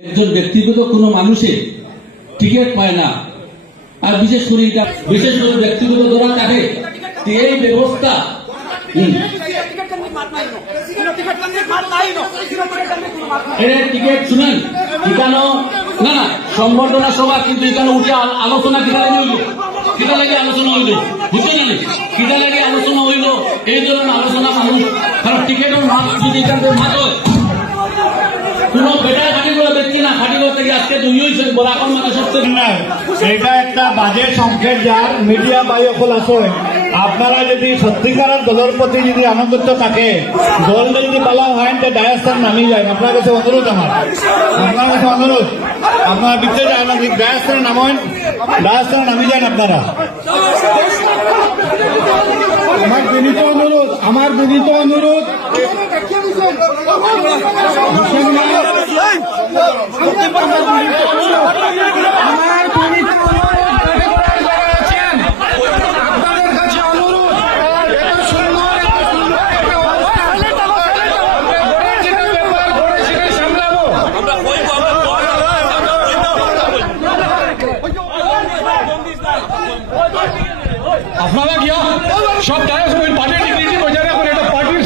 একজন ব্যক্তিগত কোনো মানুষে টিকিট পায় না, আর বিশেষ করে ব্যক্তিগত ধরা থাকে এই ব্যবস্থা টিকিট শুনেন এখানে না না সংবর্ধনা সভা, কিন্তু এখানে উঠে আলোচনা কিটা লাগে আলোচনা হইল বুঝতে না কিটা লাগে আলোচনা হইল এই ধরনের আলোচনা মানুষ, কারণ টিকিটের মাছ যদি এখান থেকে মাছ হয় কোন বেটার খাটিগুলো দেখছি না, খাটিগুলো থেকে আজকে দুই হয়েছে বলে এখন মানে সবচেয়ে নাই। এটা একটা বাজে সংকেত যার মিডিয়া বায়ুকল আছে। আপনারা যদি সত্যিকার দলের প্রতি যদি আনন্দিত থাকে, দল যদি বলা হয় তো ডায়াস্থান নামিয়ে যায়। আপনার কাছে অনুরোধ আপনারা বিচ্ছে যায় না, ডায়াস্থানে নামেন, ডায়াস্থানে নামিয়ে যান আপনারা। আমার বিনীত অনুরোধ আপনারা গিয়া সব পার্টির ডিগ্রি বজায় রাখুন, এটা পার্টির